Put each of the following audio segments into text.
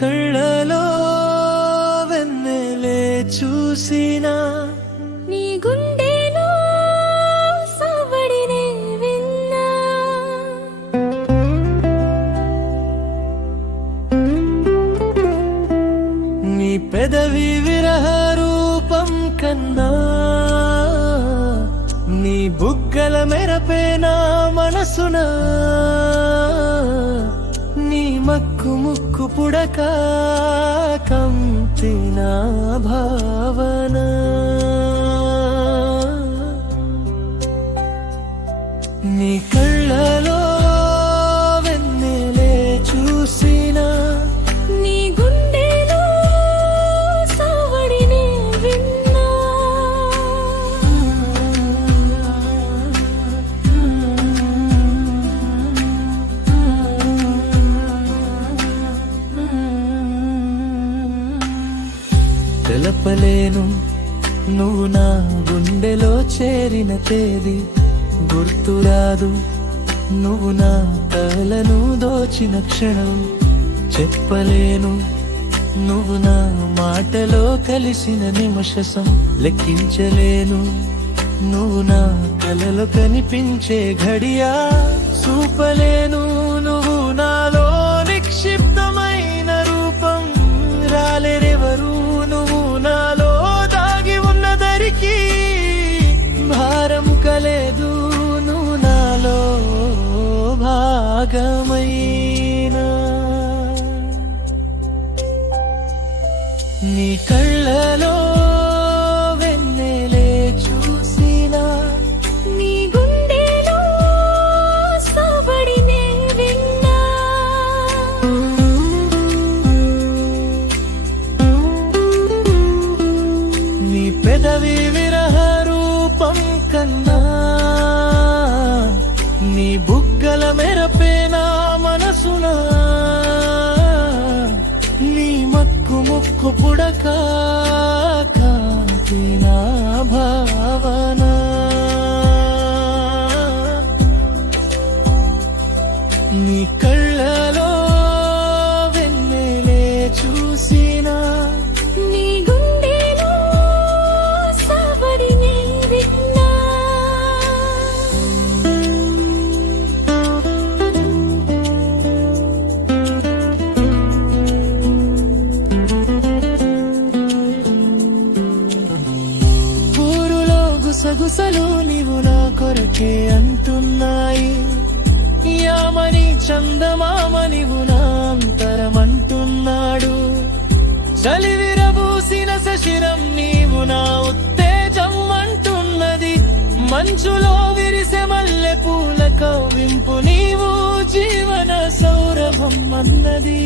కళ్ళలో వెన్నెలే చూసినా నీ గుండెలో సవ్వడినే విన్నా నీ పెదవి విరహ రూపం కన్నా నీ బుగ్గల మెరపేనా మనసున నీ మక్కు ముక్కు పుడక కంపిన భావన నీ కళ్ళలో వెన్నెలే చూసినా నీ గుండెలో సవ్వడినే విన్నా తెలపలేను నువ్వు నా గుండెలో చేరిన తేదీ గుర్తురాదు నువ్వు నా కలను దోచిన క్షణం చెప్పలేను నువ్వు నా మాటలో కలిసిన నిమిషం లెక్కించలేను నువ్వు నా కలలో కనిపించే ఘడియా చూపలేను నువ్వు నాలో నిక్షిప్తమైన రూపం రాలేరెవరు నువ్వు నాలో దాగి ఉన్నదరికి భారం కలేదు నువ్వు నాలో భాగమైనా నీ కళ్ళలో వెన్నెలే చూసినా నీ గుండెలో సవ్వడినే విన్నా నీ పెదవి విరహ రూపం కన్నా నీ బుగ్గల మెరపేనా మనసున నీ మక్కు ముక్కు పుడక కాంతిన భావన నీ కళ్ళలో వెన్నెలే చూసినా నీ గుండెలో సవ్వడినే విన్నా ఊరులో గుసగుసలు నీవు నా కొరకే అంటున్నాయి యామని చందమామ నీవు నా అంతరమంటున్నాడు చలివిరబూసిన శశిరం నీవు నా ఉత్తేజం అంటున్నది మంచులో విరిసె మల్లె పూల కవ్వింపు నీవు జీవన సౌరభం అన్నది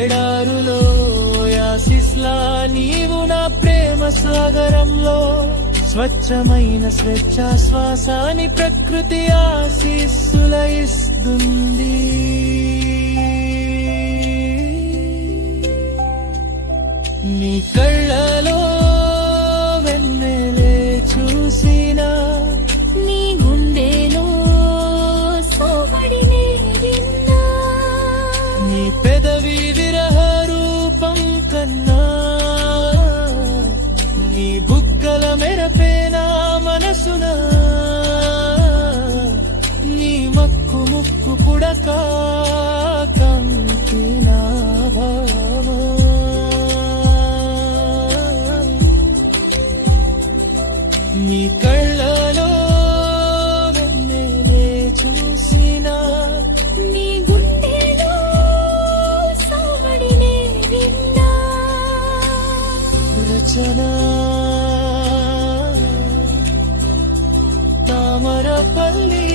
ఎడారులో యాసిస్లా నీవు నా ప్రేమ సాగరంలో స్వచ్ఛమైన స్వేచ్ఛాశ్వాసాన్ని ప్రకృతి ఆశీస్సుల ఇస్తుంది నీ కళ్ళలో వెన్నెలే చూసినా నీ గుండెలో సవ్వడినే విన్నా నీ పెదవి విరహ రూపం కన్నా నీ బుగ్గల మెరపేనా మనసున నీ మక్కు ముక్కు పుడక కంపిన భావ నీ కళ్ళలో వెన్నెలే చూసినా నీ గుండెలో సవ్వడినే విన్నా రచన తామరపల్లి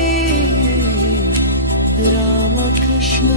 రామకృష్ణ